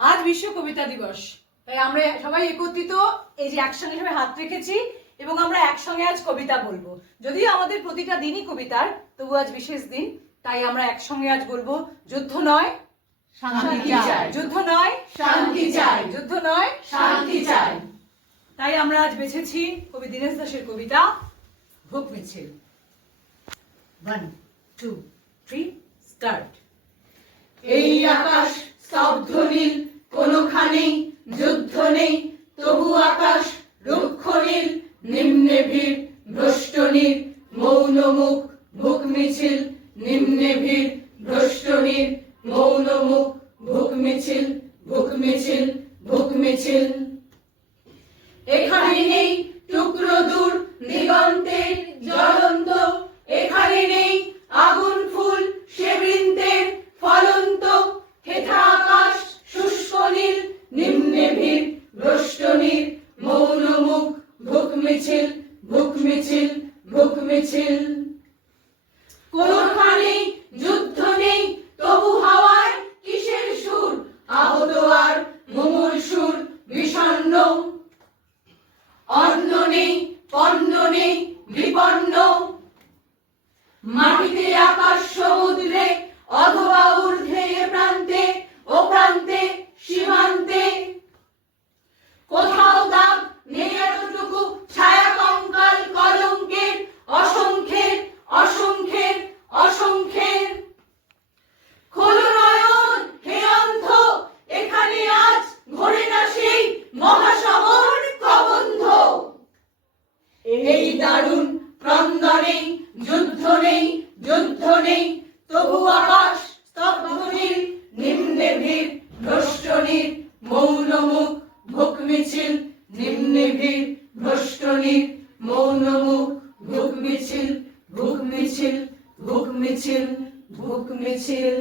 আজ বিশ্ব কবিতা দিবস, তাই আমরা সবাই একত্রিত এই যে একসঙ্গে সবাই হাত রেখেছি এবং আমরা একসঙ্গে আজ কবিতা বলবো। যদিও আমাদের প্রতিটা দিনই কবিতার, তবু আজ বিশেষ দিন, তাই আমরা একসঙ্গে আজ বলবো যুদ্ধ নয় শান্তি চাই, যুদ্ধ নয় শান্তি চাই, যুদ্ধ নয় শান্তি চাই। তাই আমরা আজ বেছেছি কবি দীনেশ দাশের কবিতা ভুক মিছিল। 1 2 3 স্টার্ট। এই আকাশ স্তব্ধ নীল, কোনোখানেই যুদ্ধ নেই, তবু আকাশ রুক্ষ নীল, নিম্নে ভিড় ভ্রষ্ট নীল, মৌন মুখ ভুক মিছিল, নিম্নে ভিড় ভ্রষ্ট নীল, মৌন মুখ ভুক মিছিল, ভুক মিছিল, ভুক মিছিল। এখানে নেই টুকরো দূর দিগন্তের জ্বলন্ত, এখানে নেই আগুন ফুল সে বৃন্তের ফলন্ত, হেথা আকাশ শুষ্ক নীল, নিম্নে ভিড় ভ্রষ্ট নীল, মৌন মুখ ভুক মিছিল, ভুক মিছিল, ভুক মিছিল। কোনখানেই যুদ্ধ নেই, তবু হাওয়ায় কিসের সুর, আহত আর মুমুর সুর বিষণ্ণ, অন্ন নেই পণ্য নেই বিপন্ন, মাটিতে আকাশ সমুদ্রে অথবা ঊর্ধ্বে এ প্রান্তে ও প্রান্তে সীমান্তে, কোথাও দাগ নেই এতটুকু ছায়া কঙ্কাল কলঙ্কের, অসংখ্যের অসংখ্যের অসংখ্যের। খোলো নয়ন হে অন্ধ, এখানে আজ ঘোরে না সেই মহাসমর কবন্ধ। এই দারুণ ক্রন্দনে যুদ্ধ নেই, যুদ্ধ নেই, তবু আকাশ স্তব্ধ নীল, নিম্নে ভিড় ভ্রষ্ট নীল, মৌন মুখ ভুক মিছিল, নিম্নে ভিড় ভ্রষ্ট নীল, মৌন মুখ ভুক মিছিল, ভুক মিছিল, ভুক মিছিল, ভুক মিছিল।